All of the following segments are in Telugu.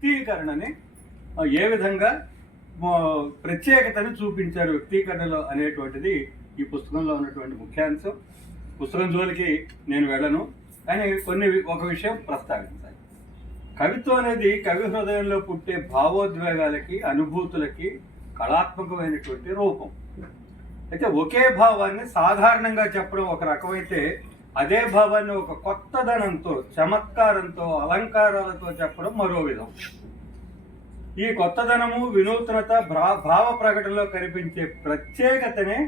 వ్యక్తీకరణని ఏ విధంగా ప్రత్యేకతను చూపించారు వ్యక్తీకరణలో అనేటువంటిది ఈ పుస్తకంలో ఉన్నటువంటి ముఖ్యాంశం. పుస్తకం జోలికి నేను వెళ్ళను, కానీ ఒక విషయం ప్రస్తావించాలి. కవిత్వం అనేది కవి హృదయంలో పుట్టే భావోద్వేగాలకి, అనుభూతులకి కళాత్మకమైనటువంటి రూపం. అయితే ఒకే భావాన్ని సాధారణంగా చెప్పడం ఒక రకమైతే, అదే భావాన్ని ఒక కొత్తదనంతో, చమత్కారంతో, అలంకారాలతో చెప్పడం మరో విధం. ఈ కొత్తదనము, వినూత్నత, భావ ప్రకటనలో కనిపించే ప్రత్యేకతనే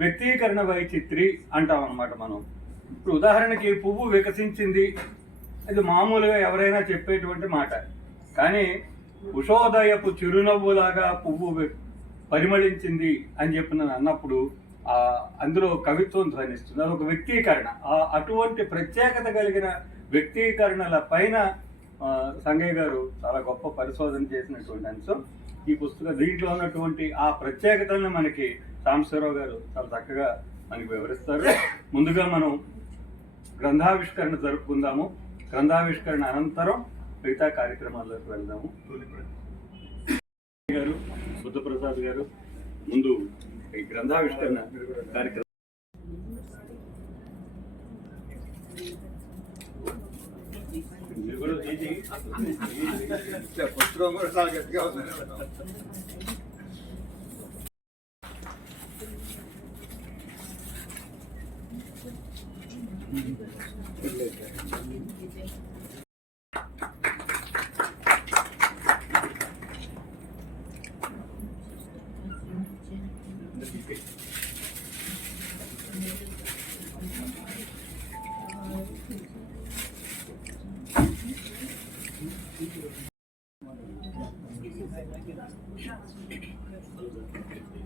వ్యక్తీకరణ వైచిత్రి అంటాం అన్నమాట మనం. ఇప్పుడు ఉదాహరణకి పువ్వు వికసించింది, అది మామూలుగా ఎవరైనా చెప్పేటువంటి మాట. కానీ ఉషోదయపు చిరునవ్వులాగా పువ్వు పరిమళించింది అని చెప్పి అన్నప్పుడు అందులో కవిత్వం ధ్వనిస్తుంది. అది ఒక వ్యక్తీకరణ. అటువంటి ప్రత్యేకత కలిగిన వ్యక్తీకరణల పైన సంగయ్య గారు చాలా గొప్ప పరిశోధన చేసినటువంటి అంశం ఈ పుస్తకం. దీంట్లో ఉన్నటువంటి ఆ ప్రత్యేకతలను మనకి సాంబశివరావు గారు చాలా చక్కగా మనకి వివరిస్తారు. ముందుగా మనం గ్రంథావిష్కరణ జరుపుకుందాము. గ్రంథావిష్కరణ అనంతరం మిగతా కార్యక్రమాల్లోకి వెళ్దాము. గారు, బుద్ధప్రసాద్ గారు ముందు ఈ గ్రంథావిష్కరణ కార్యక్రమం.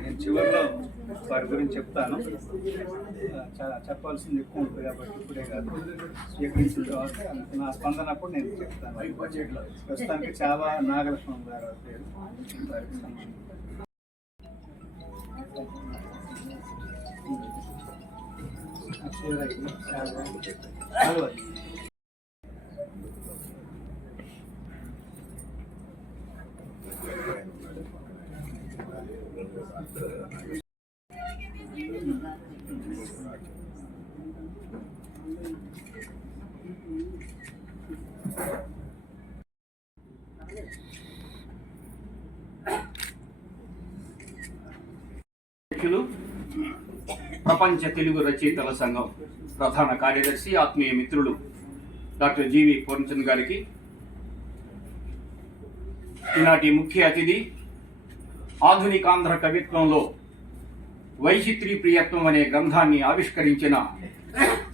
నేను చివరిలో వారి గురించి చెప్తాను. చాలా చెప్పాల్సింది ఎక్కువ ఉంటుంది కాబట్టి ఇప్పుడే కాదు, స్వీకరించిన తర్వాత నా స్పందన అప్పుడు నేను చెప్తాను. ప్రస్తుతానికి చాలా నాగలక్ష్మణ్ గారు పేరు. ప్రపంచ తెలుగు రచయితల సంఘం ప్రధాన కార్యదర్శి, ఆత్మీయ మిత్రులు డాక్టర్ జీవి పూర్ణచంద్ గారికి, ఈనాటి ముఖ్య అతిథి ఆధునికాంధ్ర కవిత్వంలో వైచిత్రీ ప్రియత్వం అనే గ్రంథాన్ని ఆవిష్కరించిన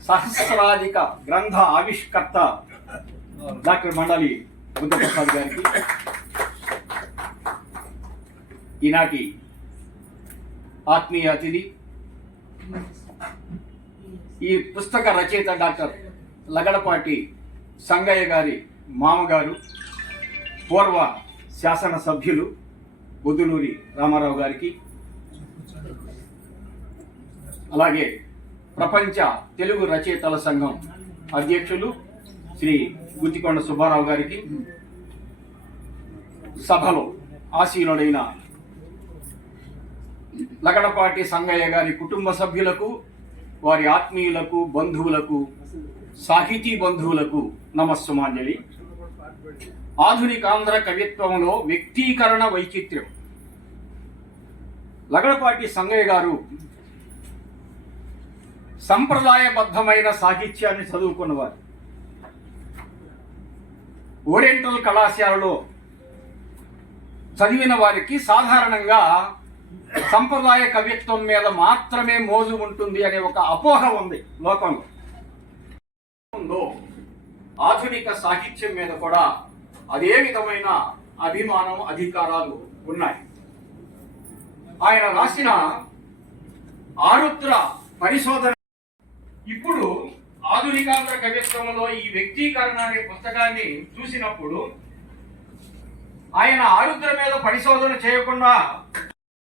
సహస్రాధిక గ్రంథ ఆవిష్కర్త డాక్టర్ మండలి బుద్ధప్రసాద్ గారికి, ఈనాటి ఆత్మీయ అతిథి ఈ పుస్తక రచయిత డాక్టర్ లగడపాటి సంగయ్య గారి మామగారు, పూర్వ శాసనసభ్యులు బొద్దులూరి రామారావు గారికి, అలాగే ప్రపంచ తెలుగు రచయితల సంఘం అధ్యక్షులు శ్రీ గుత్తికొండ సుబ్బారావు గారికి, సభలో ఆసీనుడైన లగడపాటి సంగయ్య గారి కుటుంబ సభ్యులకు, వారి ఆత్మీయులకు, బంధువులకు, సాహితీ బంధువులకు నమస్సుమాంజలి. ఆధునికాంధ్ర కవిత్వంలో వ్యక్తీకరణ వైచిత్ర్యం. లగడపాటి సంగయ్య గారు సంప్రదాయబద్ధమైన సాహిత్యాన్ని చదువుకున్నవారు. ఓరియంటల్ కళాశాలలో చదివిన వారికి సాధారణంగా సంప్రదాయ కవిత్వం మీద మాత్రమే మోజు ఉంటుంది అనే ఒక అపోహ ఉంది లోకంలో. ఆధునిక సాహిత్యం మీద కూడా అదే విధమైన అభిమానం, అధికారాలు ఉన్నాయి. ఆయన రాసిన ఆరుద్ర పరిశోధన ఇప్పుడు ఆధునికాంధ్ర కవిత్వంలో ఈ వ్యక్తీకరణ అనే పుస్తకాన్ని చూసినప్పుడు ఆయన ఆరుద్ర మీద పరిశోధన చేయకుండా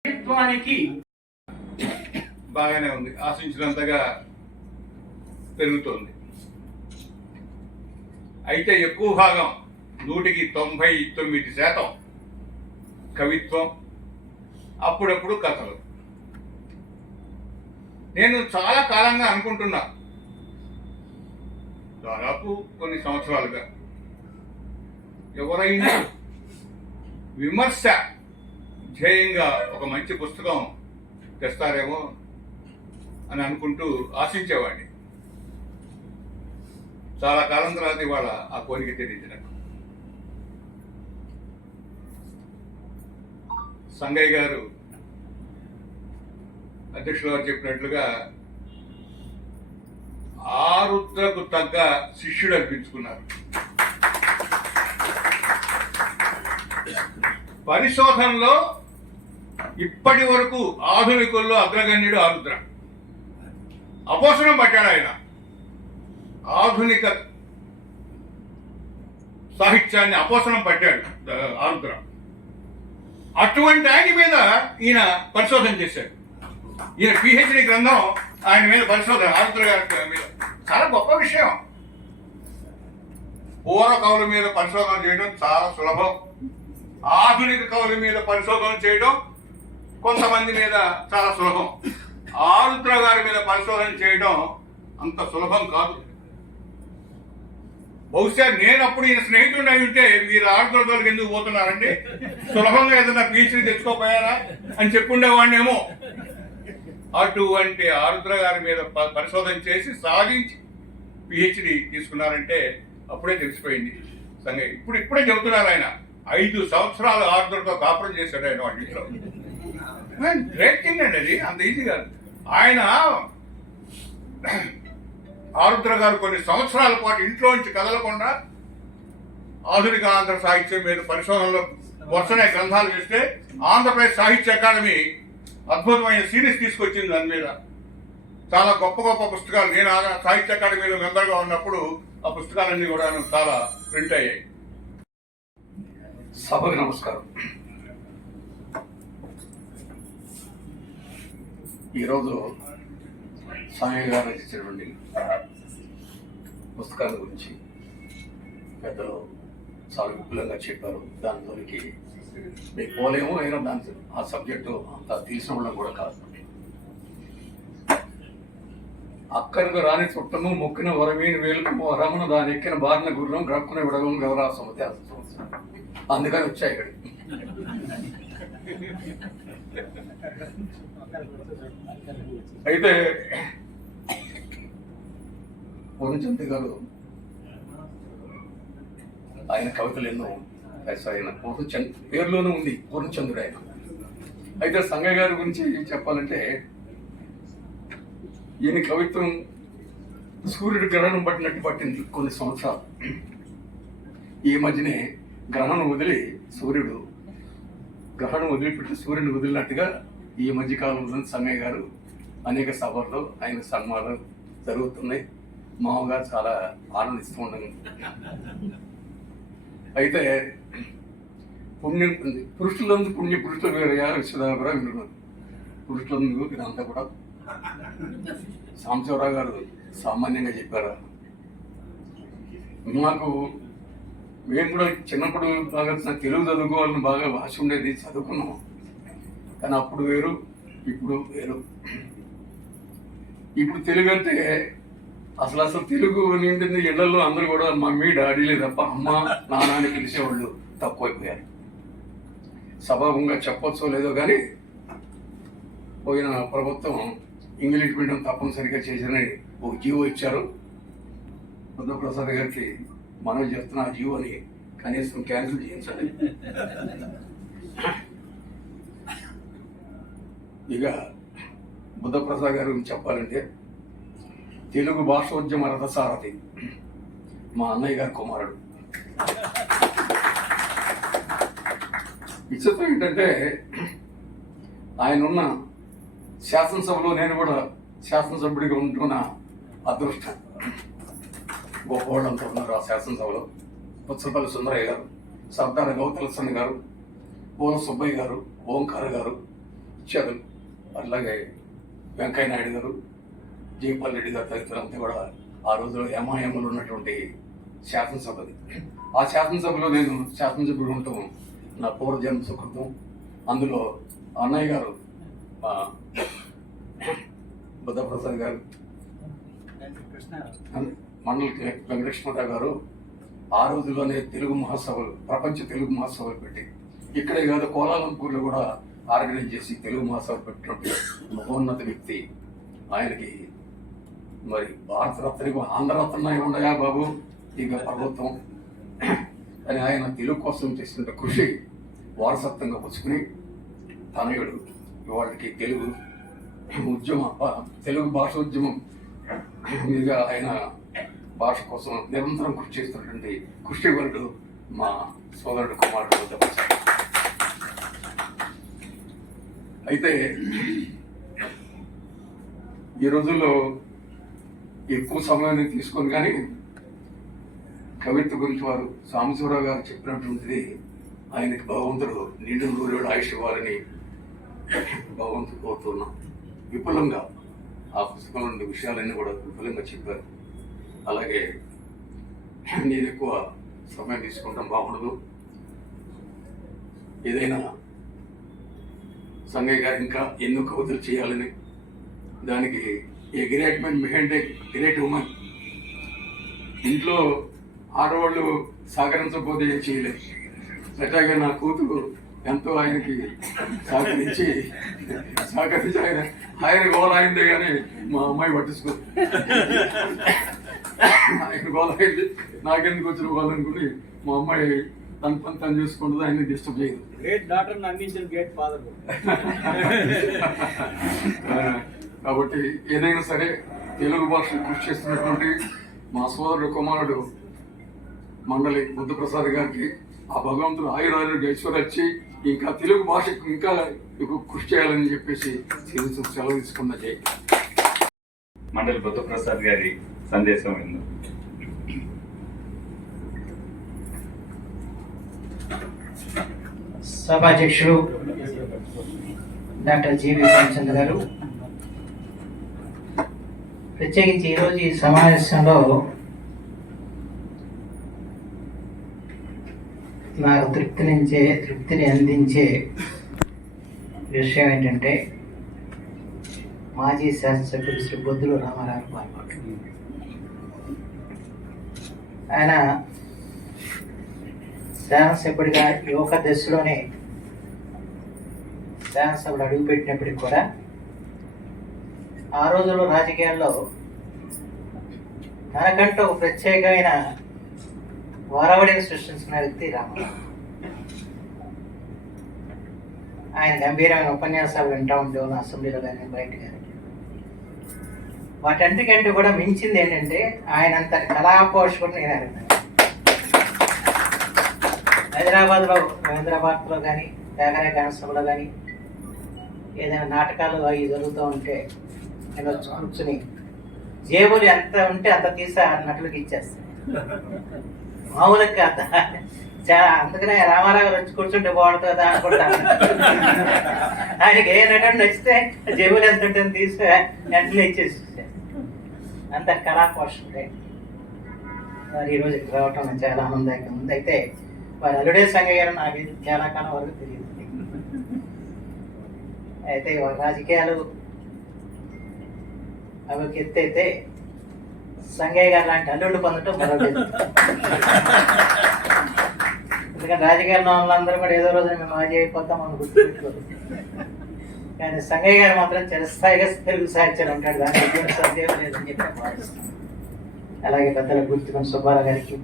కవిత్వానికి బాగానే ఉంది, ఆశించినంతగా పెరుగుతోంది. అయితే ఎక్కువ భాగం 99% కవిత్వం, అప్పుడప్పుడు కథలు. నేను చాలా కాలంగా అనుకుంటున్నా, దాదాపు కొన్ని సంవత్సరాలుగా, ఎవరైనా విమర్శ ధ్యేయంగా ఒక మంచి పుస్తకం తెస్తారేమో అని అనుకుంటూ ఆశించేవాడిని. చాలా కాలం తర్వాత ఇవాళ ఆ కోరిక తీరించినట్టు. సంగయ్య గారు అధ్యక్షులు గారు చెప్పినట్లుగా ఆరుద్రకు తగ్గ శిష్యుడు అనిపించుకున్నారు. పరిశోధనలో ఇప్పటి వరకు ఆధునికుల్లో అగ్రగణ్యుడు ఆరుద్ర. అపోసనం పట్టాడు ఆయన. ఆధునిక సాహిత్యాన్ని అపోసనం పట్టాడు ఆరుద్ర. అటువంటి ఆయన మీద ఈయన పరిశోధన చేశాడు. ఈయన పిహెచ్డి గ్రంథం ఆయన మీద పరిశోధన, ఆరుద్ర గారి మీద. చాలా గొప్ప విషయం. పూర్వ కవుల మీద పరిశోధన చేయడం చాలా సులభం. ఆధునిక కవుల మీద పరిశోధన చేయడం కొంతమంది మీద చాలా సులభం. ఆరుద్ర గారి మీద పరిశోధన చేయడం అంత సులభం కాదు. బహుశా నేను అప్పుడు ఈయన స్నేహితుడిని అయి ఉంటే మీరు ఆరుద్ర దగ్గరికి ఎందుకు పోతున్నారండి, సులభంగా ఏదైనా పిహెచ్డీ తెచ్చుకోపోయారా అని చెప్పుండేవాడినేమో. అటువంటి ఆరుద్ర గారి మీద పరిశోధన చేసి సాధించి పిహెచ్డి తీసుకున్నారంటే అప్పుడే తెలిసిపోయింది సంగతి. ఇప్పుడే చెబుతున్నారు ఆయన 5 సంవత్సరాలు ఆరుద్రతో కాపురం చేశాడు ఆయన వాళ్ళ ఇంట్లో. గ్రేట్ థింగ్ అండి అది, అంత ఈజీ కాదు. ఆయన ఆరుద్ర గారు కొన్ని సంవత్సరాల పాటు ఇంట్లో నుంచి కదలకుండా ఆధునిక ఆంధ్ర సాహిత్యం మీద పరిశోధనలో వరుసనే గ్రంథాలు చేస్తే ఆంధ్రప్రదేశ్ సాహిత్య అకాడమీ అద్భుతమైన సిరీస్ తీసుకొచ్చింది. దాని మీద చాలా గొప్ప గొప్ప పుస్తకాలు, నేను సాహిత్య అకాడమీలో మెంబర్గా ఉన్నప్పుడు ఆ పుస్తకాలన్నీ కూడా చాలా ప్రింట్ అయ్యాయి. సభకు నమస్కారం. ఈరోజు సాయి గారు రచించినటువంటి పుస్తకాల గురించి పెద్దలు చాలా విపులంగా చెప్పారు. దానిలోనికి మీకు పోలేమో, అయినా దాని ఆ సబ్జెక్టు అంత తీసిన వాళ్ళం కూడా కాదు. అక్కడికి రాని చుట్టము మొక్కిన వరమీని వేలుకు వరమున దాని ఎక్కిన బారిన గుర్రం గ్రక్కున విడగం గౌరవ సమతి. అందుకని వచ్చాయి ఇక్కడికి. అయితే పూర్ణచంద్ర గారు ఆయన కవితలు ఎన్నో, ఆయన పూర్ణచంద్ర పేరులోనూ ఉంది పూర్ణచంద్రుడు ఆయన. అయితే సంగయ్య గారి గురించి చెప్పాలంటే ఈయన కవిత్వం సూర్యుడు గ్రహణం పట్టింది కొన్ని సంవత్సరాలు. ఈ మధ్యనే గ్రహణం వదిలి గ్రహణం వదిలిపెట్టి సూర్యుని వదిలినట్టుగా ఈ మధ్యకాలంలో సంగయ్య గారు అనేక సభల్లో ఆయన సన్మానాలు జరుగుతున్నాయి. మామగారు చాలా ఆనందిస్తూ ఉండను. అయితే పుణ్యం పురుషులందు పురుషులు వేరయా విశ్వదాభిరా వినున్నారు. పురుషులందు ఇదంతా కూడా సాంబశివరావు గారు సామాన్యంగా చెప్పారు. మేము కూడా చిన్నప్పుడు బాగా తెలుగు చదువుకోవాలని బాగా భాష ఉండేది, చదువుకున్నాం. కానీ అప్పుడు వేరు, ఇప్పుడు వేరు. ఇప్పుడు తెలుగు అంటే అసలు తెలుగు ఏంటంటే ఇళ్లలో అందరూ కూడా మమ్మీ డాడీలే తప్ప అమ్మ నాన్నని పిలిచేవాళ్ళు తక్కువైపోయారు. సభాముగా చెప్పొచ్చో లేదో కానీ పోయిన ప్రభుత్వం ఇంగ్లీష్ మీడియం తప్పనిసరిగా చేసిన ఒక జీవో ఇచ్చారు. బుద్ధప్రసాద్ గారికి మనం చెప్తున్న ఆ జీవోని కనీసం క్యాన్సిల్ చేయించండి. ఇక బుద్ధప్రసాద్ గారి గురించి చెప్పాలంటే తెలుగు భాషోద్యమ రథసారథి మా అన్నయ్య గారి కుమారుడు. విచిత్రం ఏంటంటే ఆయన ఉన్న శాసనసభలో నేను కూడా శాసనసభ్యుడిగా ఉంటున్న అదృష్టం. గొప్పవాళ్ళంతా ఉన్నారు ఆ శాసనసభలో. పుచ్చపల్లి సుందరయ్య గారు, సర్దార్ గౌతలసన్ గారు, పూల సుబ్బయ్య గారు, ఓంకార గారు ఇచ్చారు. అలాగే వెంకయ్య నాయుడు గారు, జయపాల్ రెడ్డి గారు తదితరులంతా కూడా ఆ రోజులో ఎంఐఎంలు ఉన్నటువంటి శాసనసభది. ఆ శాసనసభలో నేను శాసనసభ్యుడు ఉండటం నా పూర్వజన్మ సుకృతం. అందులో అన్నయ్య గారు బుద్ధప్రసాద్ గారు, మండలి వెంకటేశ్వరరావు గారు ఆ రోజుల్లోనే తెలుగు మహాసభలు, ప్రపంచ తెలుగు మహాసభలు పెట్టి ఇక్కడే కాదు కోలాలంపూర్లో కూడా ఆర్గనైజ్ చేసి తెలుగు మహాసభలు పెట్టినట్టు మహోన్నత వ్యక్తి. ఆయనకి మరి భారతరత్నకు ఆంధ్రరత్న ఉండయా బాబు ఇక ప్రభుత్వం అని ఆయన తెలుగు కోసం చేసిన కృషి వారసత్వంగా పుచ్చుకుని తనయుడు వాళ్ళకి తెలుగు భాష ఉద్యమం మీదుగా ఆయన భాష కోసం నిరంతరం కృషి చేస్తున్నటువంటి కృషివరుడు మా సోదరుడు కుమారుడు. అయితే ఈ రోజుల్లో ఎక్కువ సమయాన్ని తీసుకొని కానీ కవిత్వ గురించి వారు సాంబశివరావు గారు చెప్పినటువంటిది ఆయనకి భగవంతుడు నిండు నూరేడు ఆయుష్ ఇవ్వాలని భగవంతుడు కోరుతున్నాం. విపులంగా ఆ పుస్తకంలో ఉండే విషయాలన్నీ కూడా విపులంగా చెప్పారు. అలాగే నేను ఎక్కువ సమయం తీసుకుంటాం బాగుండదు. ఏదైనా సంగయ్య గారు ఇంకా ఎన్నో కవితలు చేయాలని, దానికి a great man behind a great women. ఇంట్లో ఆడవాళ్ళు సహకరించకపోతే ఏం చేయలేదు. అట్లాగే నా కూతురు ఎంతో ఆయనకి సహకరించి ఆయన గోల అయిందే కానీ మా అమ్మాయి పట్టించుకో, ఆయన గోల అయింది నాకెందుకు వచ్చిన గోల అనుకుని మా అమ్మాయి తన పని తను చూసుకుంటుంది, ఆయన డిస్టర్బ్ చేయదు. కాబట్టి ఏదైనా సరే తెలుగు భాష కృషి చేస్తున్నటువంటి మా సోదరుడు కుమారుడు మండలి బుద్ధప్రసాద్ గారికి ఆ భగవంతుడు ఆయురారోగ్య ఐశ్వర్యం వచ్చి ఇంకా తెలుగు భాషకు ఇంకా ఎక్కువ కృషి చేయాలని చెప్పేసి సెలవు తీసుకున్న జై. మండలి బుద్ధప్రసాద్ గారి సందేశం ఏందో. సభాధ్యక్షుడు డాక్టర్ జీవి రామచంద్ర గారు, ప్రత్యేకించి ఈరోజు ఈ సమావేశంలో నాకు తృప్తిని అందించే విషయం ఏంటంటే మాజీ శాసనసభ్యులు శ్రీ బొద్దుల రామారావు పాల్గొన్నారు. ఆయన శాసనసభ్యుడిగా యువక దశలోనే శాసనసభలు అడుగుపెట్టినప్పటికి కూడా ఆ రోజుల్లో రాజకీయాల్లో తనకంటూ ఒక ప్రత్యేకమైన వరవడిని సృష్టించిన వ్యక్తి రామారావు. ఆయన గంభీరమైన ఉపన్యాసాలు వింటూ ఉండేవాళ్ళు అసెంబ్లీలో కానీ బయట కానీ. వాటంటికంటే కూడా మించింది ఏంటంటే ఆయన అంత కళాపోషకుడు నేను అడిగినాను. హైదరాబాద్లో కానీ పేగరే గానసభలో కానీ ఏదైనా నాటకాలు అవి జరుగుతూ ఉంటే నేను వచ్చి కూర్చుని జేబులు ఎంత ఉంటే అంత తీసి ఆ నటులకు ఇచ్చేస్తాను. మామూలుగా అంత చాలా, అందుకనే రామారావు వచ్చి కూర్చుంటే బాగుంటుంది అనుకుంటాను. ఆయనకి ఏ నటుడు నచ్చితే జేబులు ఎంత ఉంటే తీసి వెంటనే ఇచ్చేసి అంత కళాపోషకుడే. మరి ఈరోజు ఇక్కడ రావటం చాలా ఆనందంగా ఉంది. అయితే వారి అల్లుడే సంగయ్య గారు నాకు చాలా కాలం వరకు తెలియదు. అయితే వారి రాజకీయాలు అవి ఎత్తైతే సంగయ్య గారు లాంటి అల్లుళ్ళు పొందటం మరొకటి. ఎందుకంటే రాజకీయాల్లో వాళ్ళందరూ కూడా ఏదో రోజున మేము మాజీ అయిపోతాం అని గుర్తుపెట్టుకోరు. కానీ సంగయ్య గారు మాత్రం చిరస్థాయిగా తెలుగు సాహిత్యాలు ఉంటాడు, దాని ఎటువంటి సందేహం లేదని చెప్పి భావిస్తున్నాను. అలాగే పెద్దల గుర్తుకొని సుబ్బారావు గారికి,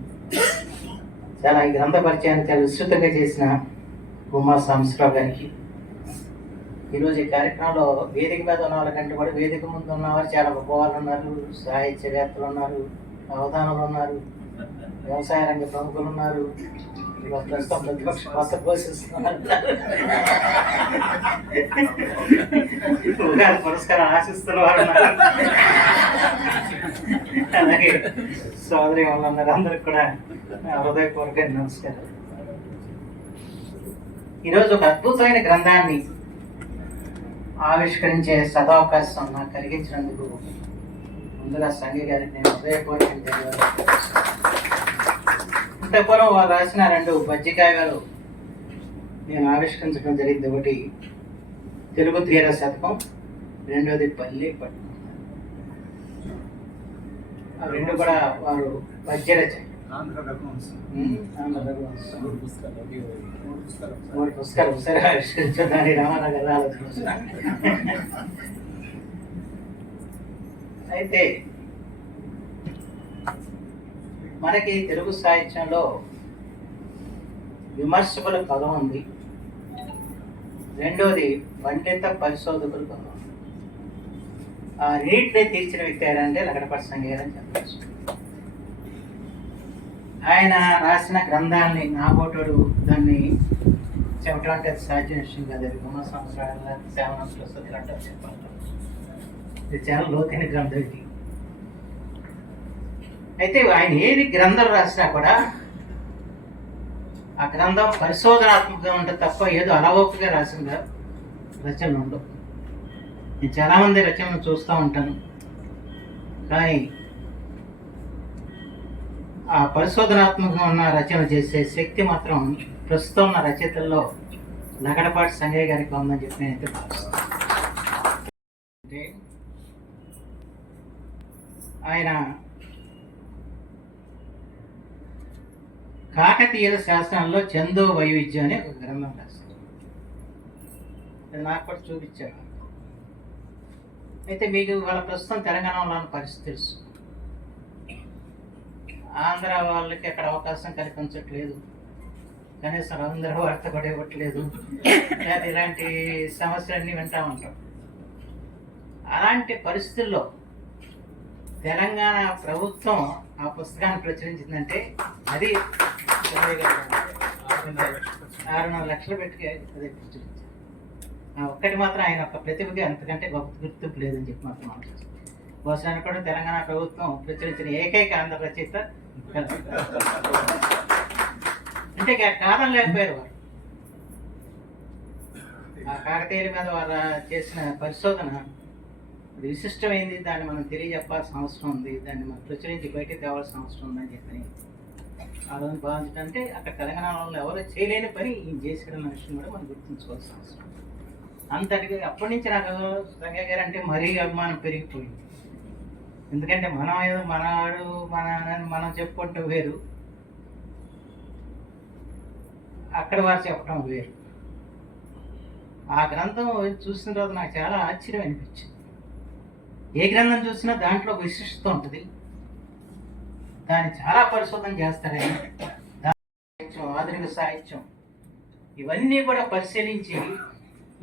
చాలా ఈ గ్రంథ పరిచయాన్ని చాలా విస్తృతంగా చేసిన గుమ్మా సాంబశివరావు గారికి, ఈరోజు ఈ కార్యక్రమంలో వేదిక మీద ఉన్న వాళ్ళకంటే కూడా వేదిక ముందు ఉన్నవారు చాలా గొప్పవాళ్ళు ఉన్నారు, సాహిత్యవేత్తలు ఉన్నారు, అవధానులు ఉన్నారు, వ్యవసాయ రంగ ప్రముఖులు ఉన్నారు, ప్రస్తుతం ప్రతిపక్ష పాత్ర పోషిస్తున్నారు, పురస్కారం ఆశిస్తున్న వారు ఉన్నారు. అలాగే సోదరి వాళ్ళు ఉన్నారు. అందరికి కూడా హృదయపూర్వక నమస్కారం. ఈరోజు ఒక అద్భుతమైన గ్రంథాన్ని ఆవిష్కరించే సదావకాశం నాకు కలిగించినందుకు ముందుగా సంగయ్య గారికి నేను హృదయపూర్వకంగా ధన్యవాదాలు. అంతఃపురం వారు రాసిన 2 పద్యకావ్యాలు నేను ఆవిష్కరించడం జరిగింది. ఒకటి తెలుగు తీర శతకం, రెండోది పల్లి పట్టు. ఆ 2 కూడా వారు పద్య రచన. ఆంధ్ర రఘువంశం. ఆంధ్ర రఘువంశం. 3 పుస్తకాలు. 3 పుస్తకాలు ఒకసారి ఆవిష్కరించడానికి రామారావు గారు ఆలోచన. అయితే మనకి తెలుగు సాహిత్యంలో విమర్శకుల పదం ఉంది, రెండోది పండిత పరిశోధకుల పదం. ఆ రెండింటినీ తీర్చిన వ్యక్తి ఎవరంటే లగడపాటి సంగయ్య గారు అని చెప్పచ్చు. ఆయన రాసిన గ్రంథాలని నాబోటోడు దాన్ని చెప్పడం అంటే అది సాధ్య విషయం కాదు. అది 3 సంవత్సరాల 7 వస్తుంది అంటారు చెప్పాలి. ఇది చాలా లోతైన గ్రంథం ఇది. అయితే ఆయన ఏది గ్రంథం రాసినా కూడా ఆ గ్రంథం పరిశోధనాత్మకంగా ఉంటుంది తప్ప ఏదో అలవోకగా రాసిన రచనలు ఉండవు. నేను చాలామంది రచనలు చూస్తూ ఉంటాను, కానీ ఆ పరిశోధనాత్మకంగా ఉన్న రచన చేసే శక్తి మాత్రం ప్రస్తుతం ఉన్న రచయితల్లో లగడపాటి సంగయ్య గారికి ఉందని చెప్పి నేనైతే భావిస్తాను. అంటే ఆయన కాకతీయుల శాస్త్రంలో చందో వైవిధ్యం అనే ఒక గ్రంథం రాశారు. అది నాకు కూడా చూపించారు. అయితే మీకు వాళ్ళ ప్రస్తుతం తెలంగాణలో ఉన్న పరిస్థితి తెలుసు. ఆంధ్ర వాళ్ళకి అక్కడ అవకాశం కల్పించట్లేదు, కనీసం ఆంధ్ర వార్త కూడా ఇవ్వట్లేదు, లేదా ఇలాంటి సమస్యలన్నీ వింటూ ఉంటాం. అలాంటి పరిస్థితుల్లో తెలంగాణ ప్రభుత్వం ఆ పుస్తకాన్ని ప్రచురించిందంటే అది 6.5 లక్షలు పెట్టి అదే ప్రచురించారు. ఆ ఒక్కటి మాత్రం ఆయన ఒక ప్రతిభకి అంతకంటే గొప్ప గుర్తింపు లేదని చెప్పి మాత్రం ఆలోచిస్తాను. బహుశా కూడా తెలంగాణ ప్రభుత్వం ప్రచురించిన ఏకైక ఆంధ్ర రచయిత అంటే కారణం లేకపోయారు వారు. ఆ కాకతీయుల మీద వారు చేసిన పరిశోధన అది విశిష్టమైంది, దాన్ని మనం తెలియజెప్పాల్సిన అవసరం ఉంది, దాన్ని మనం ప్రచురించి బయటకు తేవాల్సిన అవసరం ఉందని చెప్పని ఆ రోజు భావించడంటే అక్కడ తెలంగాణలో ఎవరు చేయలేని పని ఈయన చేసిన విషయం కూడా మనం గుర్తుంచుకోవాల్సిన అవసరం. అంతటికి అప్పటి నుంచి నాకు సంగయ్య గారు అంటే మరీ అభిమానం పెరిగిపోయింది. ఎందుకంటే మనం ఏదో మనవాడు మనం చెప్పుకుంటూ వేరు, అక్కడ వారు చెప్పడం వేరు. ఆ గ్రంథం చూసిన తర్వాత నాకు చాలా ఆశ్చర్యం అనిపించింది. ఏ గ్రంథం చూసినా దాంట్లో విశిష్టత ఉంటుంది, దాన్ని చాలా పరిశోధన చేస్తారని. సాహిత్యం, ఆధునిక సాహిత్యం ఇవన్నీ కూడా పరిశీలించి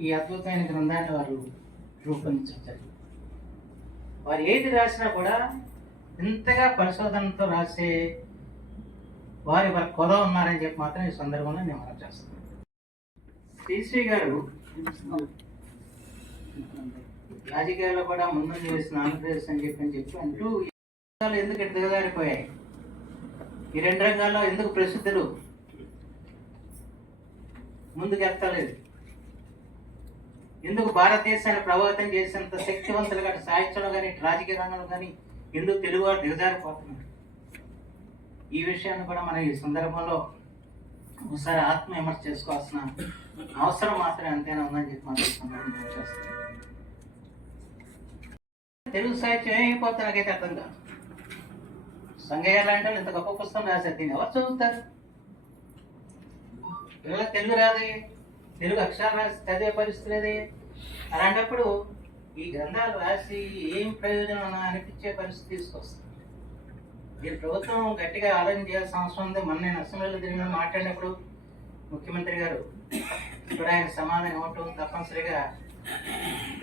ఈ అద్భుతమైన గ్రంథాన్ని వారు రూపొందించారు. వారు ఏది రాసినా కూడా ఇంతగా పరిశోధనతో రాసే వారి కొద ఉన్నారని చెప్పి మాత్రం ఈ సందర్భంలో నేను మనం చేస్తున్నాను. శ్రీశ్రీ గారు రాజకీయాల్లో కూడా ముందు చేసిన ఆంధ్రప్రదేశ్ అని చెప్పి అంటూ ఎందుకు దిగజారిపోయాయి, ఈ 2 రంగాల్లో ఎందుకు ప్రసిద్ధులు ముందుకు ఎత్తలేదు, ఎందుకు భారతదేశాన్ని ప్రభావితం చేసేంత శక్తివంతులు కానీ సాహిత్యంలో కానీ రాజకీయ రంగంలో కానీ ఎందుకు తెలుగు వారు దిగజారిపోతున్నారు, ఈ విషయాన్ని కూడా మనం ఈ సందర్భంలో ఒకసారి ఆత్మవిమర్శ చేసుకోవాల్సిన అవసరం మాత్రమే అంతేనా ఉందని చెప్పి మనం సందర్భంగా చేస్తాం. తెలుగు సాహిత్యం ఏమైపోతే నాకైతే అర్థం కాదు. సంగయ్య లాంటి వాళ్ళు ఇంత గొప్ప పుస్తకం రాశారు, దీన్ని ఎవరు చదువుతారు? పిల్లలకు తెలుగు రాదు, తెలుగు అక్షరాలు రాసి చదివే పరిస్థితి లేదు. అలాంటప్పుడు ఈ గ్రంథాలు రాసి ఏం ప్రయోజనం అనిపించే పరిస్థితి తీసుకొస్తుంది. దీని ప్రభుత్వం గట్టిగా ఆలోచన చేయాల్సిన అవసరం ఉంది. మొన్న నేను అసెంబ్లీలో దీని మీద మాట్లాడినప్పుడు ముఖ్యమంత్రి గారు కూడా ఆయన సమాధానం ఇవ్వటం, తప్పనిసరిగా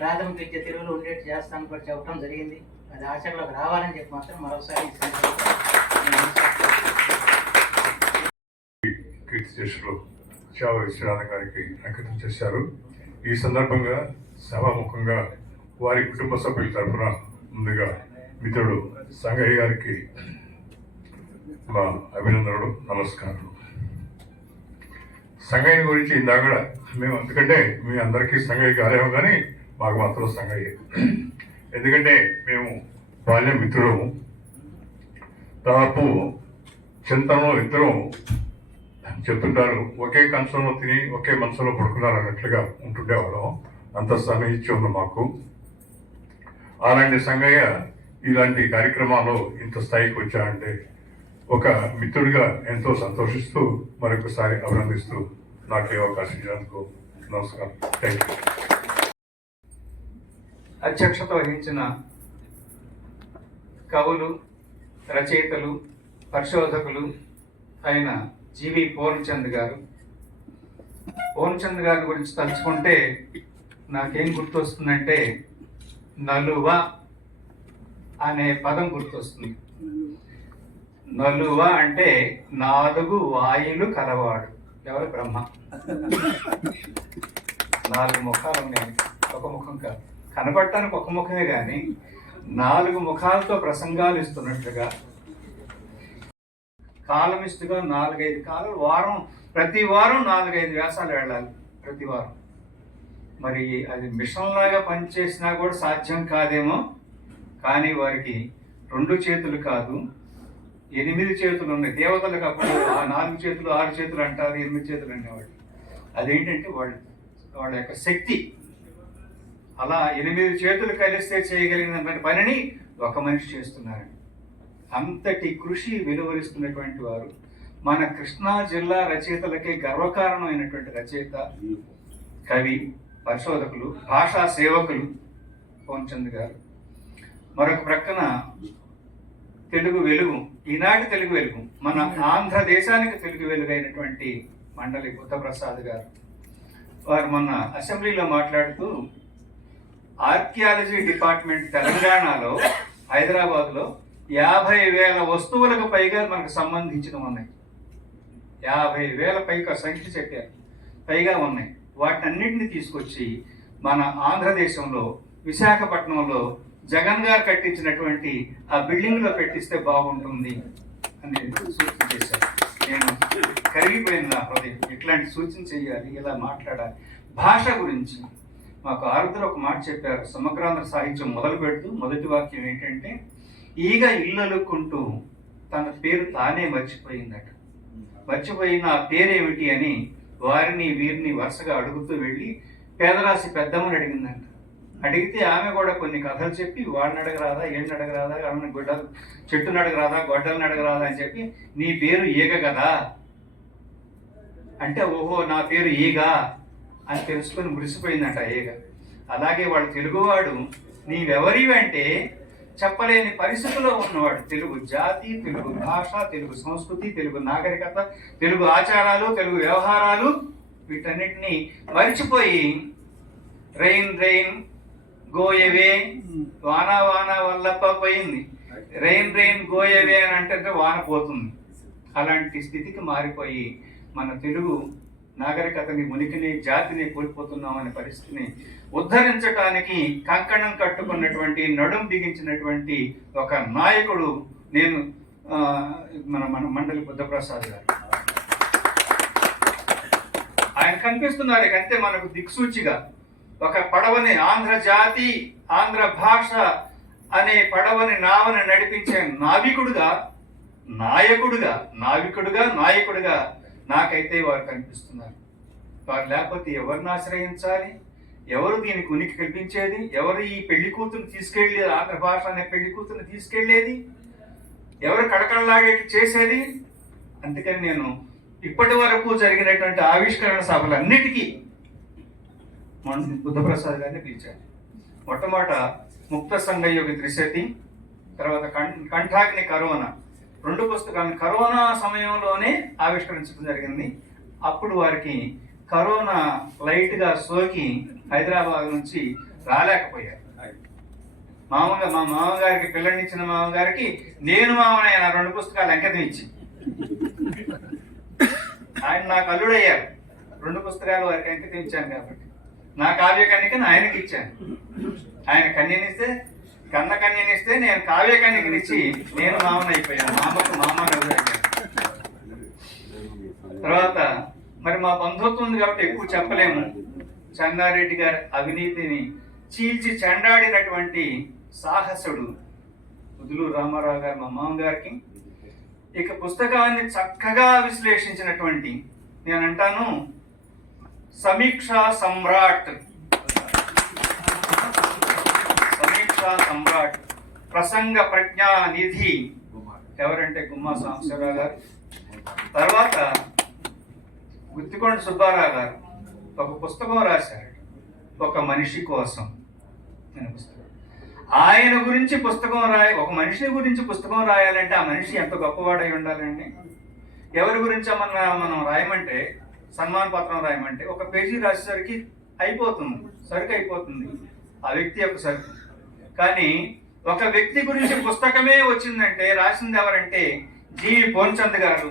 ప్రాథమిక విద్య తెలుగులో ఉండేట్టు చేస్తాను కూడా చెప్పడం జరిగింది. అది ఆచరణలోకి రావాలని చెప్పి మాత్రం మరోసారి కీర్తిశేషులు చావ విశ్వనాథ్ గారికి అంకితం చేశారు. ఈ సందర్భంగా సభాముఖంగా వారి కుటుంబ సభ్యుల తరఫున ముందుగా మిత్రుడు సంగయ్య గారికి మా అభినందనలు, నమస్కారం. సంగయ్య గురించి ఇందాక మేము, ఎందుకంటే మీ అందరికీ సంగయ్య గారేమో కానీ మాకు మాత్రం సంగయ్య. ఎందుకంటే మేము బాల్య మిత్రుడు, దాదాపు చింతనలో ఇద్దరం చెప్తుంటారు, ఒకే కంచంలో తిని ఒకే మనసులో పడుకున్నారు అన్నట్లుగా ఉంటుండేవాళ్ళం. అంత సన్నిహిత్యం ఉంది మాకు. అలాంటి సంగయ్య ఇలాంటి కార్యక్రమాల్లో ఇంత స్థాయికి వచ్చారంటే ఒక మిత్రుడిగా ఎంతో సంతోషిస్తూ మరొకసారి అభినందిస్తూ నాకు ఈ అవకాశం ఇచ్చినందుకు నమస్కారం. Thank you. అధ్యక్షత వహించిన కవులు, రచయితలు, పరిశోధకులు అయిన జీవి పూర్ణచంద్ గారు. పూర్ణచంద్ గారి గురించి తలుచుకుంటే నాకేం గుర్తొస్తుందంటే నలువ అనే పదం గుర్తొస్తుంది. నలువ అంటే 4 వాయులు కలవాడు. ఎవరు? బ్రహ్మ. 4 ముఖాలు ఉన్నాయి, ఒక ముఖం కాదు. కనపడటానికి ఒక ముఖమే కానీ 4 ముఖాలతో ప్రసంగాలు ఇస్తున్నట్లుగా కాలమిస్టుగా 4-5 కాలం ప్రతి వారం 4-5 వ్యాసాలు వెళ్ళాలి ప్రతి వారం. మరి అది మిషన్ లాగా పనిచేసినా కూడా సాధ్యం కాదేమో, కానీ వారికి 2 చేతులు కాదు 8 చేతులు ఉన్నాయి. దేవతలకు అప్పుడు 4 చేతులు 6 చేతులు అంటారు, 8 చేతులు అనేవాళ్ళు. అదేంటంటే వాళ్ళ యొక్క శక్తి. అలా 8 చేతులు కలిస్తే చేయగలిగినటువంటి పనిని ఒక మనిషి చేస్తున్నారండి. అంతటి కృషి వెలువరిస్తున్నటువంటి వారు మన కృష్ణా జిల్లా రచయితలకే గర్వకారణమైనటువంటి రచయిత, కవి, పరిశోధకులు, భాషా సేవకులు పూర్ణచంద్ గారు. మరొక ప్రక్కన తెలుగు వెలుగు, ఈనాటి తెలుగు వెలుగు, మన ఆంధ్రదేశానికి తెలుగు వెలుగైనటువంటి మండలి బుద్ధప్రసాద్ గారు. వారు మొన్న అసెంబ్లీలో మాట్లాడుతూ ఆర్కియాలజీ డిపార్ట్మెంట్ తెలంగాణలో హైదరాబాద్లో 50,000 వస్తువులకు పైగా మనకు సంబంధించినవి ఉన్నాయి. 50,000 పైగా సంఖ్య చెప్పారు, పైగా ఉన్నాయి. వాటన్నిటిని తీసుకొచ్చి మన ఆంధ్రదేశంలో విశాఖపట్నంలో జగన్ గారు కట్టించినటువంటి ఆ బిల్డింగ్లో పెట్టిస్తే బాగుంటుంది అని సూచన చేశారు. నేను కరిగిపోయింది నా హృదయం. ఇట్లాంటి సూచన చేయాలి, ఇలా మాట్లాడాలి. భాష గురించి మాకు ఆరుద్ర ఒక మాట చెప్పారు. సమగ్రాంధ్ర సాహిత్యం మొదలు పెడుతూ మొదటి వాక్యం ఏంటంటే, ఈగ ఇల్లలుక్కుంటూ తన పేరు తానే మర్చిపోయిందట. మర్చిపోయిన ఆ పేరేమిటి అని వారిని వీరిని వరుసగా అడుగుతూ వెళ్ళి పేదరాశి పెద్దమ్మని అడిగిందంట. అడిగితే ఆమె కూడా కొన్ని కథలు చెప్పి వాడిని అడగరాదా, ఏళ్ళని అడగరాదా, గొడ్డలు చెట్టుని అడగరాదా, గొడ్డలను అడగరాదా అని చెప్పి నీ పేరు ఈగ కదా అంటే, ఓహో నా పేరు ఈగ అని తెలుసుకొని మురిసిపోయిందంట ఈగ. అలాగే వాడు తెలుగువాడు నీవెవరివంటే చెప్పలేని పరిస్థితిలో ఉన్నవాడు. తెలుగు జాతి, తెలుగు భాష, తెలుగు సంస్కృతి, తెలుగు నాగరికత, తెలుగు ఆచారాలు, తెలుగు వ్యవహారాలు వీటన్నిటినీ మర్చిపోయి రెయిన్ రెయిన్ గోయవే, వాన వాన వల్లప్ప పోయింది, రెయిన్ రెయిన్ గోయవే అని అంటే వాన పోతుంది. అలాంటి స్థితికి మారిపోయి మన తెలుగు నాగరికతని, ఉనికిని, జాతిని కోల్పోతున్నాం అనే పరిస్థితిని ఉద్ధరించడానికి కంకణం కట్టుకున్నటువంటి, నడుం బిగించినటువంటి ఒక నాయకుడు నేను మన మండలి బుద్ధప్రసాద్ గారు. ఆయన కనిపిస్తున్నారు అంతే మనకు దిక్సూచిగా. ఒక పడవని, ఆంధ్ర జాతి, ఆంధ్ర భాష అనే పడవని, నావని నడిపించే నావికుడుగా, నాయకుడుగా నాకైతే వారు కనిపిస్తున్నారు. వారు లేకపోతే ఎవరిని ఆశ్రయించాలి? ఎవరు దీనికి ఉనికి కల్పించేది? ఎవరు ఈ పెళ్లి కూతురుని తీసుకెళ్ళేది? ఆంధ్ర భాష అనే పెళ్లి కూతురుని తీసుకెళ్లేది ఎవరు? కడకడలాగేటి చేసేది? అందుకని నేను ఇప్పటి వరకు జరిగినటువంటి ఆవిష్కరణ సభలన్నిటికీ బుద్ధప్రసాద్ గారిని పిలిచాను. మొట్టమొదట ముక్త సంగయోగి త్రిశతి, తర్వాత కంఠాగ్ని కరోనా, 2 పుస్తకాలను కరోనా సమయంలోనే ఆవిష్కరించడం జరిగింది. అప్పుడు వారికి కరోనా లైట్గా సోకి హైదరాబాద్ నుంచి రాలేకపోయారు. మామూలుగా మా మామగారికి, పిల్లనిచ్చిన మామగారికి నేను మామనైన 2 పుస్తకాలు అంకితం ఇచ్చి ఆయన నాకు అల్లుడయ్యారు. 2 పుస్తకాలు వారికి అంకితం ఇచ్చాను కాబట్టి నా కావ్య కన్యకని ఆయనకి ఇచ్చాను. ఆయన కన్న కన్యనిస్తే నేను కావ్య కన్యకనిచ్చి నేను మామని అయిపోయాను. మామకు మామ అయ్యాను. తర్వాత మరి మా బంధుత్వం ఉంది కాబట్టి ఎక్కువ చెప్పలేము. చెన్నారెడ్డి గారి అవినీతిని చీల్చి చెండాడినటువంటి సాహసుడు ఉదులూరు రామారావు గారు మా మామగారికి, ఇక పుస్తకాన్ని చక్కగా విశ్లేషించినటువంటి, నేను అంటాను సమీక్షా సమ్రాట్, సమీక్షా సమ్రాట్, ప్రసంగ ప్రజ్ఞా నిధి ఎవరంటే గుమ్మా సాంబశివరావు గారు. తర్వాత గుత్తికొండ సుబ్బారావు గారు ఒక పుస్తకం రాశారు, ఒక మనిషి కోసం అనే పుస్తకం. ఆయన గురించి పుస్తకం ఒక మనిషి గురించి పుస్తకం రాయాలంటే ఆ మనిషి ఎంత గొప్పవాడై ఉండాలండి. ఎవరి గురించి మనం రాయమంటే, సన్మాన పత్రం రాయమంటే ఒక పేజీ రాసేసరికి అయిపోతుంది, సరుకు అయిపోతుంది ఆ వ్యక్తి యొక్క సరుకు. కానీ ఒక వ్యక్తి గురించి పుస్తకమే వచ్చిందంటే రాసింది ఎవరంటే జి పోన్చంద్ గారు.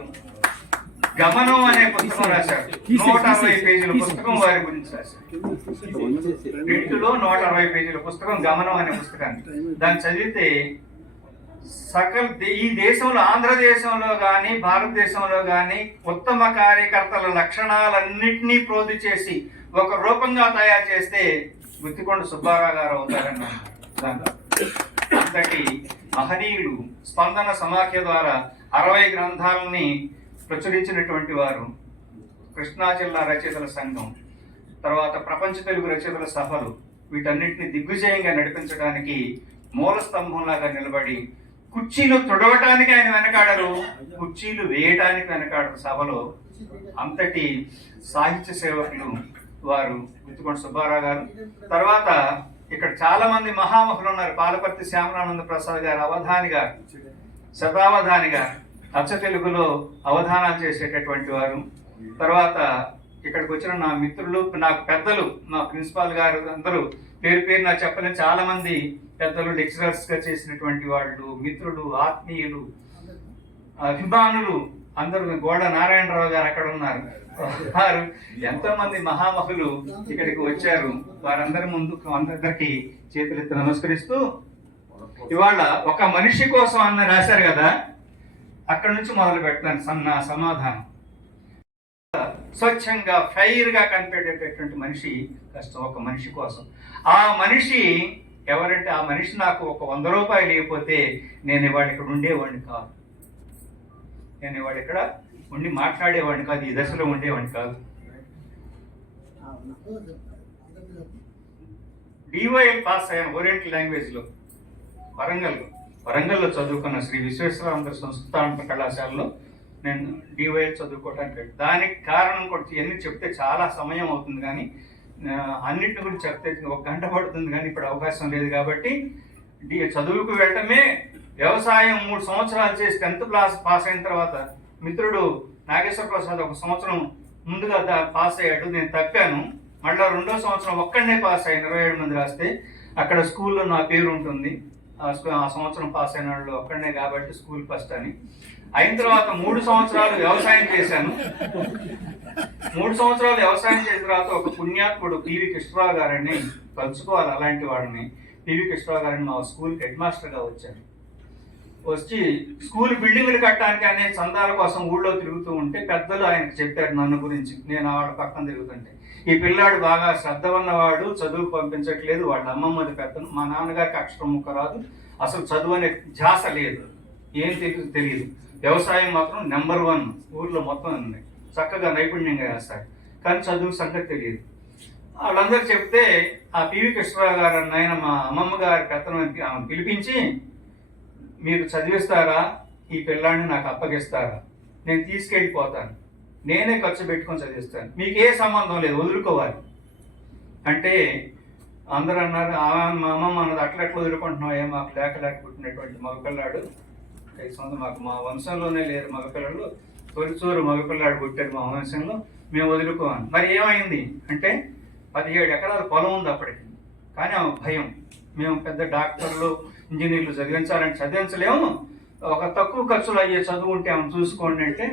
గమనం అనే పుస్తకం రాశారు, 160 పేజీల పుస్తకం వారి గురించి రాశారు. వీటిలో 160 పేజీల పుస్తకం గమనం అనే పుస్తకాన్ని. దాన్ని చదివితే ఈ దేశంలో, ఆంధ్రదేశంలో కానీ భారతదేశంలో కానీ ఉత్తమ కార్యకర్తల లక్షణాలన్నింటినీ ప్రోధి చేసి ఒక రూపంగా తయారు చేస్తే గుత్తికొండ సుబ్బారావు గారు అవుతారన్న అంతటి మహనీయులు. స్పందన సమాఖ్య ద్వారా 60 గ్రంథాలని ప్రచురించినటువంటి వారు. కృష్ణా జిల్లా రచయితల సంఘం, తర్వాత ప్రపంచ తెలుగు రచయితల సభలు, వీటన్నింటినీ దిగ్విజయంగా నడిపించడానికి మూల స్తంభంలాగా నిలబడి, కుర్చీలు తుడవటానికి ఆయన వెనకాడరు, కుర్చీలు వేయడానికి వెనకాడరు సభలో. అంతటి సాహిత్య సేవకులు వారు గుత్తికొండ సుబ్బారావు గారు. తర్వాత ఇక్కడ చాలా మంది మహామహులు ఉన్నారు. పాలపర్తి శ్యామలానంద ప్రసాద్ గారు అవధాని గారు, శతావధాని గారు, అచ్చ తెలుగులో అవధానాలు చేసేటటువంటి వారు. తర్వాత ఇక్కడికి వచ్చిన నా మిత్రులు, నాకు పెద్దలు, మా ప్రిన్సిపాల్ గారు అందరూ పేరు పేరు నాకు చెప్పలేని చాలా మంది పెద్దలు, లెక్చరర్స్ గా చేసినటువంటి వాళ్ళు, మిత్రులు, ఆత్మీయులు, అభిమానులు అందరూ. గోడ నారాయణరావు గారు అక్కడ ఉన్నారు. వారు ఎంతో మంది మహామహులు ఇక్కడికి వచ్చారు. వారందరి ముందు అందరికీ చేతులెత్తి నమస్కరిస్తూ, ఇవాళ ఒక మనిషి కోసం అన్న రాశారు కదా, అక్కడ నుంచి మొదలు పెట్టాను నా సమాధానం. స్వచ్ఛంగా ఫైర్ గా కనిపెట్టేటటువంటి మనిషి కష్టం. ఒక మనిషి కోసం. ఆ మనిషి ఎవరంటే, ఆ మనిషి నాకు ఒక 100 రూపాయలు లేకపోతే నేను ఇవాళ ఇక్కడ ఉండేవాడిని కాదు, నేను ఇవాళ ఇక్కడ ఉండి మాట్లాడేవాడిని కాదు, ఈ దశలో ఉండేవాడిని కాదు. డివైఎల్ పాస్ అయ్యాను ఓరియంటల్ లాంగ్వేజ్ లో, వరంగల్లో చదువుకున్న శ్రీ విశ్వేశ్వరానంద సంస్కృత కళాశాలలో నేను డివైఎల్ చదువుకోవడానికి. దానికి కారణం కూడా ఇవన్నీ చెప్తే చాలా సమయం అవుతుంది, కానీ అన్నింటి గురించి చెప్తే 1 గంట పడుతుంది, కానీ ఇప్పుడు అవకాశం లేదు. కాబట్టి చదువుకు వెళ్ళటమే. వ్యవసాయం 3 సంవత్సరాలు చేసి 10th క్లాస్ పాస్ అయిన తర్వాత మిత్రుడు నాగేశ్వర ప్రసాద్ 1 సంవత్సరం ముందుగా పాస్ అయ్యాడు, నేను తప్పాను. మళ్ళీ 2వ సంవత్సరం ఒక్కడనే పాస్ అయ్యాను, 27 మంది రాస్తే. అక్కడ స్కూల్లో నా పేరు ఉంటుంది, ఆ సంవత్సరం పాస్ అయిన వాళ్ళు ఒక్కడనే కాబట్టి స్కూల్ ఫస్ట్ అని. అయిన తర్వాత 3 సంవత్సరాలు వ్యవసాయం చేశాను. 3 సంవత్సరాలు వ్యవసాయం చేసిన తర్వాత ఒక పుణ్యాత్ముడు పివి కృష్ణరావు గారిని కలుసుకోవాలి, అలాంటి వాడిని. పివి కృష్ణరావు గారిని మా స్కూల్కి హెడ్ మాస్టర్గా వచ్చారు. వచ్చి స్కూల్ బిల్డింగ్లు కట్టడానికి అనే చందాల కోసం ఊళ్ళో తిరుగుతూ ఉంటే పెద్దలు ఆయనకు చెప్పారు నన్ను గురించి. నేను వాళ్ళ పక్కన తిరుగుతుంటే, ఈ పిల్లాడు బాగా శ్రద్ధ ఉన్నవాడు, చదువు పంపించట్లేదు, వాళ్ళ అమ్మమ్మది పెద్దను, మా నాన్నగారికి అక్షరం ముక్క రాదు, అసలు చదువు అనే ధ్యాస లేదు, ఏం తెలియదు, వ్యవసాయం మాత్రం నెంబర్ 1 ఊర్లో మొత్తం ఉంది, చక్కగా నైపుణ్యంగా వేస్తాడు, కానీ చదువు సంగతి తెలియదు. వాళ్ళందరూ చెప్తే ఆ పివి కృష్ణరావు గారు ఆయన మా అమ్మమ్మ గారి పెత్తనం పిలిపించి, మీరు చదివిస్తారా, ఈ పిల్లాడిని నాకు అప్పగిస్తారా, నేను తీసుకెళ్ళిపోతాను, నేనే ఖర్చు పెట్టుకొని చదివిస్తాను, మీకు ఏ సంబంధం లేదు, వదులుకోవాలి అంటే అందరూ అన్నారు. మా అమ్మమ్మ అన్నది అట్లా వదులుకుంటున్నావు, మాకు లేక పుట్టినటువంటి మగపిల్లాడు, మాకు మా వంశంలోనే లేరు మగపిల్లలు, తొలిచూరు మగపిల్లాడు పుట్టాడు మా వంశంలో, మేము వదులుకోవాలి. మరి ఏమైంది అంటే 17 ఎకరాల పొలం ఉంది అప్పటికి, కానీ ఆమె భయం, మేము పెద్ద డాక్టర్లు ఇంజనీర్లు చదివించలేము, ఒక తక్కువ ఖర్చులు అయ్యే చదువు ఉంటే ఆమె చూసుకోండి అంటే.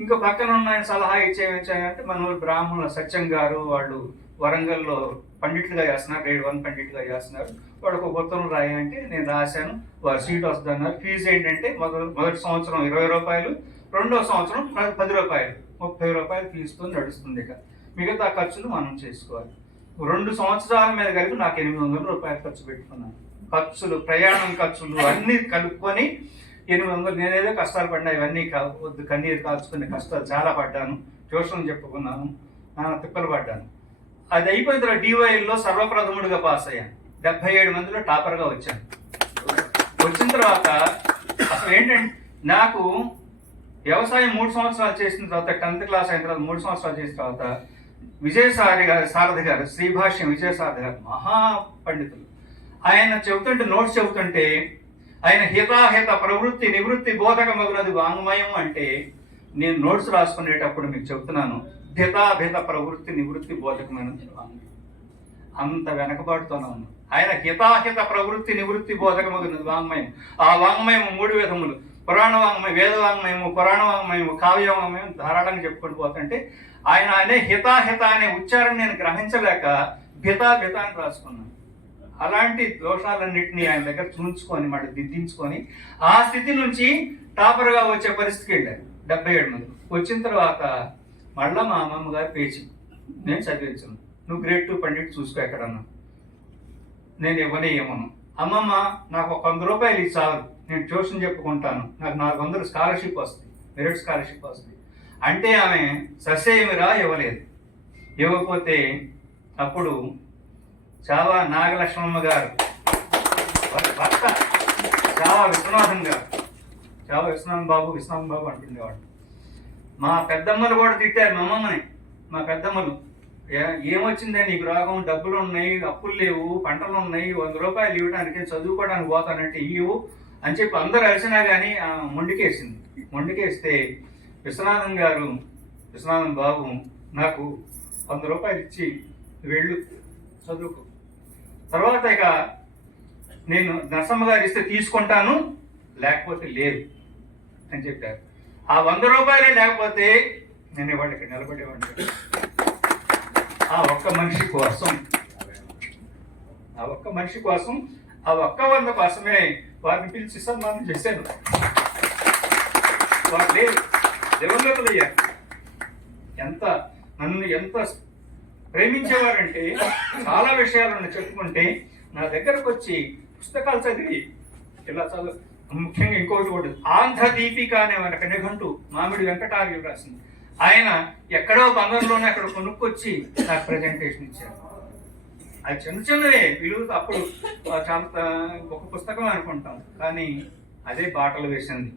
ఇంకా పక్కన ఉన్న సలహా ఇచ్చేయంటే మన బ్రాహ్మణుల సత్యం గారు, వాళ్ళు వరంగల్లో పండిట్లుగా చేస్తున్నారు, grade 1 పండిట్లుగా చేస్తున్నారు, వాడికి ఒక ఉత్తరం రాయంటే నేను రాశాను, వారు సీట్ వస్తుంది అన్నారు. ఫీజు ఏంటంటే మొదటి సంవత్సరం 20 రూపాయలు, 2వ సంవత్సరం 10 రూపాయలు, 30 రూపాయలు ఫీజుతో నడుస్తుంది. ఇక మిగతా ఖర్చులు మనం చేసుకోవాలి. 2 సంవత్సరాల మీద కలిపి నాకు 800 రూపాయలు ఖర్చు పెట్టుకున్నాను. ఖర్చులు, ప్రయాణం ఖర్చులు అన్నీ కలుపుకొని 800 నేనేదో కష్టాలు పడినా ఇవన్నీ వద్దు, కన్నీరు కాల్చుకునే కష్టాలు చాలా పడ్డాను, ట్యూషన్ చెప్పుకున్నాను, నాన్న తిప్పలు పడ్డాను. అది అయిపోయిన తర్వాత డివైఎల్లో సర్వప్రథముడిగా పాస్ అయ్యాను. 77 మందిలో టాపర్గా వచ్చాను. వచ్చిన తర్వాత అసలు ఏంటంటే నాకు వ్యవసాయం 3 సంవత్సరాలు చేసిన తర్వాత 10th క్లాస్ అయిన తర్వాత 3 సంవత్సరాలు చేసిన తర్వాత సారథి గారు శ్రీభాష్యం విజయసారథి గారు మహా పండితులు. ఆయన చెబుతుంటే నోట్స్ చెబుతుంటే ఆయన హితాహిత ప్రవృత్తి నివృత్తి బోధక మగునది వాంగ్మయం అంటే నేను నోట్స్ రాసుకునేటప్పుడు మీకు చెబుతున్నాను హితాభిత ప్రవృత్తి నివృత్తి బోధకమైనది వాంగ్మయం. అంత వెనకబాటుతోనే ఉన్నాను. ఆయన హితాహిత ప్రవృత్తి నివృత్తి బోధకమగునది వాంగ్మయం. ఆ వాంగ్మయం 3 విధములు: పురాణ వాంగ్మయం, వేద వాంగ్మయము, పురాణ వాంగ్మయము, కావ్య వాంగ్మయం ధారాళంగా చెప్పుకుంటూ పోతుంటే ఆయన అనే హితాహిత అనే ఉచ్చారణ నేను గ్రహించలేక భితా భిత అని రాసుకున్నాను. అలాంటి దోషాలన్నింటినీ ఆయన దగ్గర చూంచుకొని మళ్ళీ దిద్దించుకొని ఆ స్థితి నుంచి టాపర్గా వచ్చే పరిస్థితికి వెళ్ళాను. 77 మంది వచ్చిన తర్వాత మళ్ళా మా అమ్మమ్మ గారు పేచి నేను చదివించాను, నువ్వు గ్రేడ్ 2 పండిట్ చూసుకో ఎక్కడన్నా, నేను ఇవ్వను. అమ్మమ్మ నాకు ఒక 100 రూపాయలు ఇచ్చి చాలు, నేను ట్యూషన్ చెప్పుకుంటాను, నాకు 400 స్కాలర్షిప్ వస్తుంది, మెరిట్ స్కాలర్షిప్ వస్తుంది అంటే ఆమె ససేమిరా ఇవ్వలేదు. ఇవ్వకపోతే అప్పుడు చావా నాగలక్ష్మమ్మ గారు భర్త చావా విశ్వనాథన్ గారు, చావా విశ్వనాథన్ బాబు అంటుండేవాడు. మా పెద్దమ్మలు కూడా తిట్టారు మా అమ్మమ్మని. మా పెద్దమ్మలు ఏమొచ్చిందే నీకు రోగం, డబ్బులు ఉన్నాయి, అప్పులు లేవు, పంటలు ఉన్నాయి, 100 రూపాయలు ఇవ్వడానికి చదువుకోవడానికి పోతానంటే ఇవ్వు అని చెప్పి అందరూ అరిసినా కానీ మొండికేసింది. మొండికేస్తే విశ్వనాథన్ బాబు నాకు 100 రూపాయలు ఇచ్చి వెళ్ళు చదువుకో, తర్వాత ఇక నేను నరసమ్మ గారు ఇస్తే తీసుకుంటాను లేకపోతే లేదు అని చెప్పారు. ఆ 100 రూపాయలే లేకపోతే నేను ఇవాళ ఇక్కడ నిలబడేవాడిని. ఆ ఒక్క మనిషి కోసం ఆ ఒక్క 100 కోసమే వారిని పిలిచి సన్మానం చేశాను. వారు లేదు, దేవలోకలయ్యారు. నన్ను ఎంత ప్రేమించేవారంటే చాలా విషయాలను చెప్పుకుంటే నా దగ్గరకు వచ్చి పుస్తకాలు చదివి ఇలా చదువు. ముఖ్యంగా ఇంకోటి కూడా ఆంధ్ర దీపిక అనే మనకు నిఘంటు మామిడి వెంకటార్య రాసింది. ఆయన ఎక్కడో బంగారులోనే అక్కడ కొనుక్కొచ్చి నాకు ప్రజెంటేషన్ ఇచ్చారు. అది చిన్నవే విలువ, అప్పుడు చాలా ఒక పుస్తకం అనుకుంటాం, కానీ అదే బాటలు వేసింది.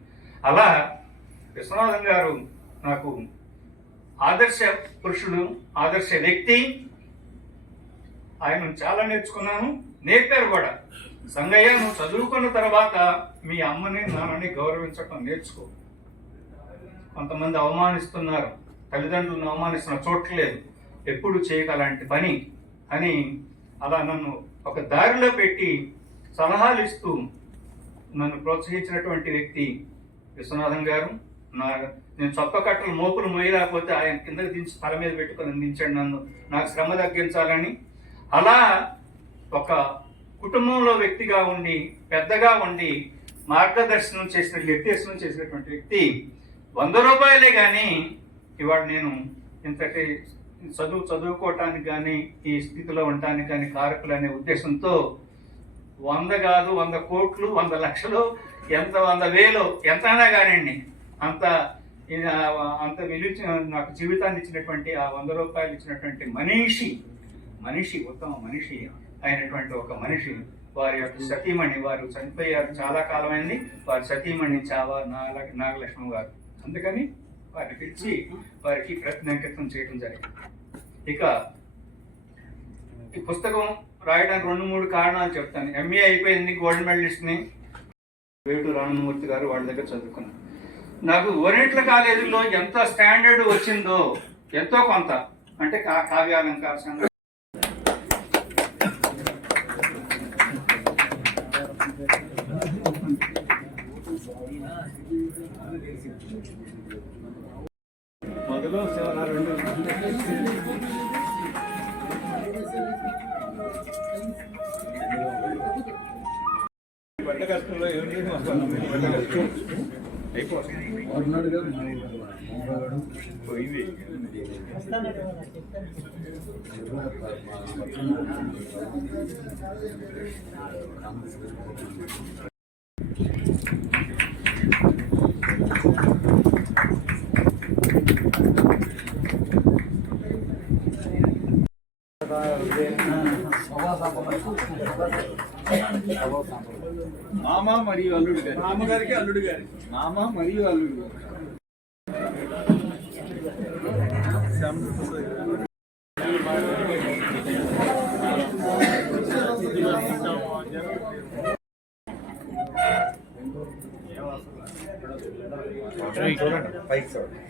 అలా విశ్వనాథన్ గారు నాకు ఆదర్శ పురుషుడు, ఆదర్శ వ్యక్తి. ఆయన చాలా నేర్చుకున్నాను, నేర్పారు కూడా. సంగయ్య, నువ్వు చదువుకున్న తర్వాత మీ అమ్మని నాన్నని గౌరవించడం నేర్చుకో. కొంతమంది అవమానిస్తున్నారు, తల్లిదండ్రులను అవమానిస్తున్న చోట్లేదు, ఎప్పుడు చేయగలాంటి పని అని అలా నన్ను ఒక దారిలో పెట్టి సలహాలు ఇస్తూ నన్ను ప్రోత్సహించినటువంటి వ్యక్తి విశ్వనాథన్ గారు. నేను చొప్పకట్టలు మోపులు మోయలేకపోతే ఆయన కిందకి దించి తల మీద పెట్టుకొని అందించాడు నన్ను, నాకు శ్రమ తగ్గించాలని. అలా ఒక కుటుంబంలో వ్యక్తిగా ఉండి, పెద్దగా ఉండి మార్గదర్శనం నిర్దేశనం చేసినటువంటి వ్యక్తి. 100 రూపాయలే కానీ ఇవాళ నేను ఇంతటి చదువుకోవటానికి కానీ ఈ స్థితిలో ఉండటానికి కానీ కారకులు అనే ఉద్దేశంతో 100 కాదు, 100 కోట్లు, 100 లక్షలు, 100 వేలు ఎంతైనా కానివ్వండి, అంత విలువ నాకు జీవితాన్ని ఇచ్చినటువంటి ఆ 100 రూపాయలు ఇచ్చినటువంటి మనిషి ఉత్తమ మనిషి అయినటువంటి ఒక మనిషి. వారి యొక్క సతీమణి, వారు చనిపోయారు చాలా కాలమైంది, వారి సతీమణి చావా నాగలక్ష్మి గారు. అందుకని వారిని పిలిచి వారికి ప్రతిజ్ఞాంకితం చేయడం జరిగింది. ఇక ఈ పుస్తకం రాయడానికి 2-3 కారణాలు చెప్తాను. MA అయిపోయింది, గోల్డ్ మెడలిస్ట్ని వేటు రామమూర్తి గారు వాళ్ళ దగ్గర చదువుకున్నాను. నాకు ఓరియంటల్ కాలేజీలో ఎంత స్టాండర్డ్ వచ్చిందో ఎంతో కొంత, అంటే కావ్యాలంకార సంఘం, మొదలు పడ్డ కష్టంలో పోయింది. మామ మరియు అల్లుడు గారు, మామగారికి అల్లుడు గారి, మామ మరియు అల్లుడు గారు. చూడండి పైకి చూడండి.